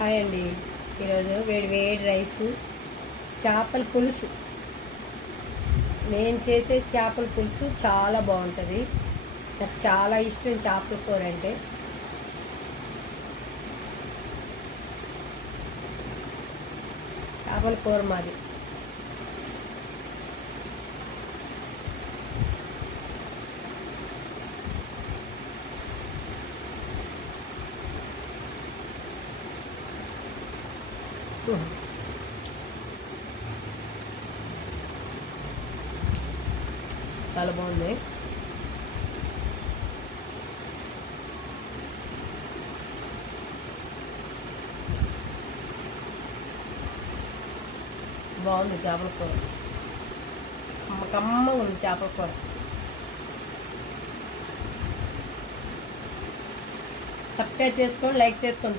Hi అండి. ఈరోజు వేడి వేడి రైసు, చేపల పులుసు. నేను చేసే చేపల పులుసు చాలా బాగుంటుంది. నాకు చాలా ఇష్టం చేపల కూర అంటే. చేపల కూర మాది. చాలా బాగుంది. బాగుంది చేపల కూర. కమ్మగా ఉంది చేపల కూర. సబ్స్క్రైబ్ చేసుకోండి, లైక్ చేసుకోండి.